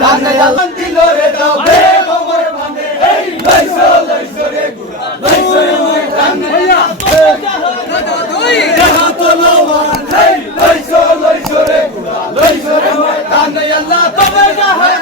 ময়দানে আল্লাহ দিলরে দাও হে কোমর ভাঙে এই লইছো লইছো রে গুড়া লইছো রে ময়দানে দুই হাত লোমান এই লইছো লইছো রে গুড়া লইছো রে ময়দানে আল্লাহ তবে গাহে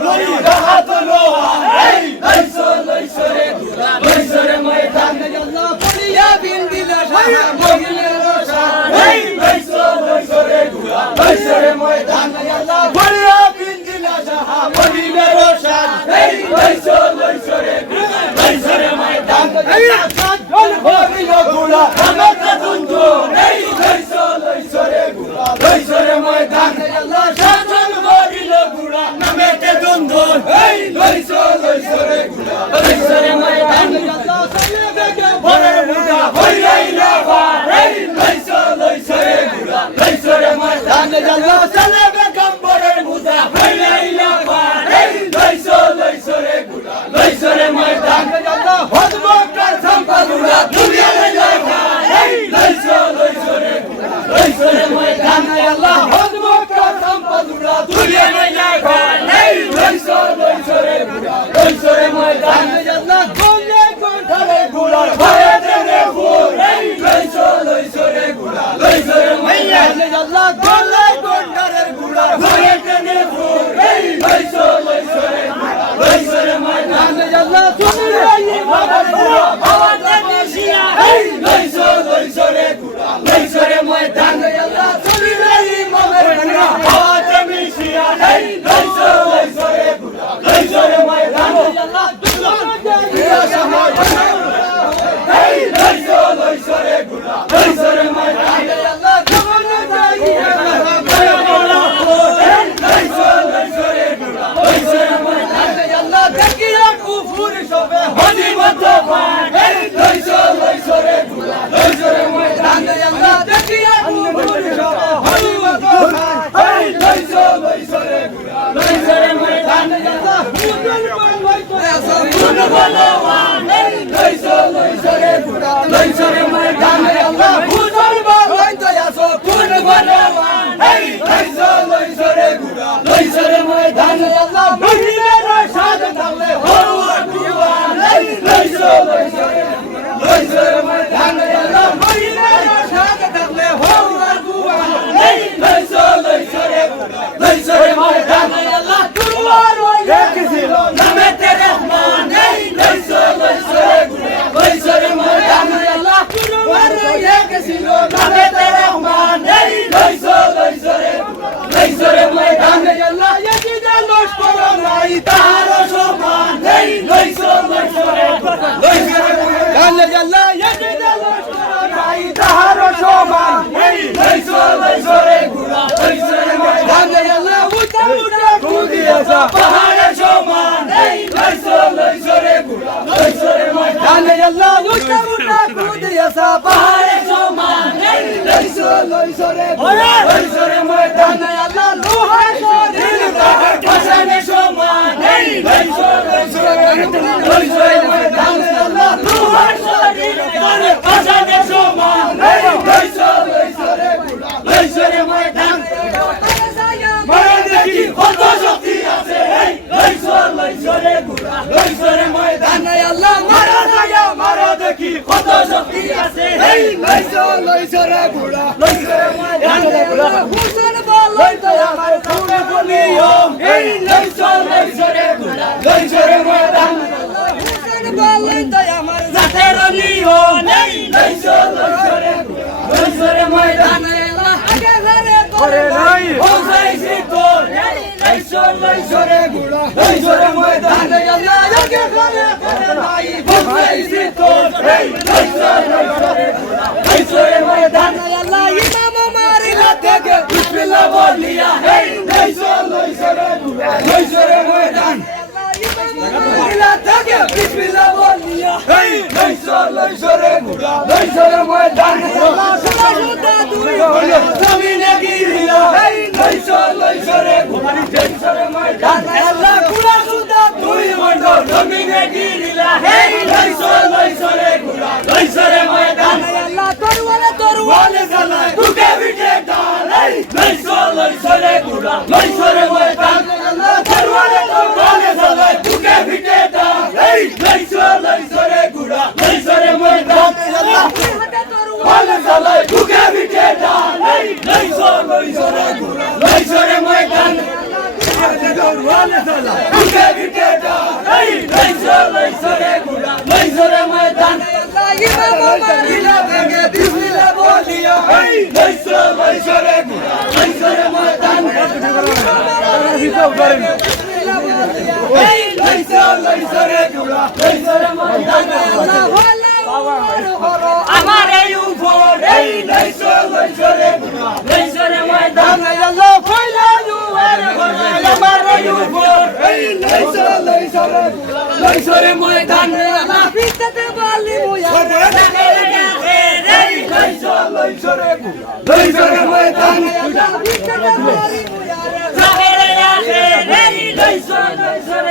দুই হাত লোমান এই লইছো লইছো রে গুড়া লইছো রে ময়দানে আল্লাহ পড়িয়া বিন দিলে সারা মহিলের রোশা এই লইছো লইছো রে গুড়া লইছো রে ময়দানে আল্লাহ পড়িয়া বিন দিলে সারা মহিলের রোশা এই লইছো লইছো রে গুড়া লইছো রে ময়দানে আল্লাহ চল হইল গুড়া আমাকে দুন্দু এই লইছো লইছো রে গুড়া লইছো রে ময়দানে আল্লাহ চল হইল গুড়া নামেতে দুন্দু এই লইছো লইছো রে গুড়া লইছো রে ময়দানে আল্লাহ চলে বেগে ভরে মুদা হইলাইলা ভার এই লইছো লইছো রে গুড়া লইছো রে ময়দানে আল্লাহ চলে বেগে ভরে মুদা হইলাইলা ভার এই লইছো লইছো রে গুড়া লইছো রে ময়দানে আল্লাহ হজব কর সম্পা গুড়া দুনিয়া লাইলা ভার এই লইছো লইছো রে গুড়া লইছো রে ময়দানে আল্লাহ হজব কর সম্পা গুড়া দুনিয়া লাইলা ভার এই লইছো লইছো রে গুড়া লইছো রে ময়দানে আল্লাহ কোলে কোঠারে গুড়ার ভয়ে দেনে ফুল এই লইছো লইছো রে গুড়া লইছো রে ময়দানে আল্লাহ কোলে কোঠারে গুড়ার ভয়ে দেনে ফুল এই লইছো লইছো রে গুড়া লইছো রে ময়দানে আল্লাহ তুমি এই বাবা গুড়া বাবা দেনে শিয়া এই লইছো লইছো রে গুড়া লইছো রে ময়দানে আল্লাহ তুমি এই বাবা গুড়া বাবা দেনে শিয়া এই লইছো লইছো রে গুড়া লইছো রে ময়দানে আল্লাহ দুনিয়া সমাজ এই লইছো লইছো রে গুড়া লইছো রে ময়দানে আল্লাহ জমানা যাইয়া এই লইছো লইছো রে গুড়া লইছো রে ময়দানে আল্লাহ দেখিয়া কুফুর সবে হনিমত পায় এই লইছো লইছো রে গুড়া লইছো রে ময়দানে আল্লাহ দেখিয়া কুফুর সবে হনিমত পায় এই লইছো লইছো রে গুড়া লইছো রে ময়দানে আল্লাহ কোন বলওয়ান এই লইছো লইছো রে গুড়া লইছো রে ময়দানে আল্লাহ বুঝল বলাই দয়াসো কোন বলওয়ান এই লইছো লইছো রে গুড়া লইছো রে ময়দানে আল্লাহ মহিলার সাদ থাকলে হওয়া দিওয়ান এই লইছো লইছো রে লইছো রে ময়দানে আল্লাহ মহিলার সাদ থাকলে হওয়া দিওয়ান এই লইছো লইছো রে গুড়া লইছো রে ময়দানে আল্লাহ তুরওয়ার রেখেছিল নামেতে রহমান এই লইছো লইছো রে গুড়া লইছো রে ময়দানে আল্লাহ তুরওয়ার রেখেছিল নামেতে রহমান এই লইছো লইছো রে গুড়া লইছো রে ময়দানে আল্লাহ ইয়াজিদে লস্কর নাই তার সমান এই লইছো লইছো রে গুড়া লইছো রে ময়দানে আল্লাহ ইয়াজিদে লস্কর নাই তার সমান এই লইছো লইছো রে গুড়া লইছো রে ময়দানে আল্লাহ উঠা উঠা খুদিয়াছা পাহাড়ের সমান এই লইছো লইছো রে গুড়া লইছো রে ময়দানে আল্লাহ উঠা উঠা খুদিয়াছা পাহাড়ের সমান এই লইছো লইছো রে গুড়া লইছো রে ময়দানে আল্লাহ লোহার শরীর তাহার ভাষানের সমান এই লইছো লইছো রে গুড়া লইছো রে ময়দানে আল্লাহ লোহার শরীর তাহার ভাষানের সমান এই লইছো লইছো রে গুড়া লইছো রে ময়দানে মারা দেখি কত শক্তি আছে এই লইছো লইছো রে গুড়া লইছো রে ময়দানে আল্লাহ মারা দেখি কত শক্তি আছে এই লইছো লইছো রে গুড়া লইছো রে ময়দানে হুসেন বলাই তো আমার পুরে বলিয়ম এই লইছো লইছো রে গুড়া লইছো রে ময়দানে হুসেন বলাই তো আমার জাতের নিয়ম এই লইছো লইছো রে গুড়া লইছো রে ময়দানে আল্লাহ আগে ঘরে করে নাই হোসাইছি তোর এই লইছো লইছো রে গুড়া লইছো রে ময়দানে আল্লাহ আগে ঘরে করে নাই হোসাইছি তোর এই লইছো লইছো রে গুড়া লইছো রে ময়দানে আল্লাহ ইমাম মারিলা থেকে বিসমিল্লাহ বলিয়া এই লইছো লইছো রে গুড়া লইছো রে ময়দানে মারিলা থেকে বিসমিল্লাহ বলিয়া এই লইছো লইছো রে গুড়া লইছো রে ময়দানে আল্লাহ সুদা দুই হলো জমিনে গিরিলা এই লইছো লইছো রে গুড়া লইছো রে ময়দানে আল্লাহ গুড়া সুদা দুই হলো জমিনে গিরিলা এই লইছো লইছো রে গুড়া লইছো রে ময়দানে আল্লাহ তরওয়ালে জ্বালায় বুকে বিটে ডাল এই লইছো লইছো রে গুড়া লইছো রে ময়দানে আল্লাহ তরওয়ালে লইছরে ময়দানে আল্লাহ আমার এই উপর এই লইছরে গুড়া লইছরে ময়দানে আল্লাহ ফয়লা দুয়ার ঘরে আমার এই উপর এই লইছরে গুড়া লইছরে ময়দানে আল্লাহ বিদ্যাতে বলি মুয়া এই লইছরে গুড়া লইছরে ময়দানে আল্লাহ বিদ্যাতে বলি মুয়া রে এই লইছরে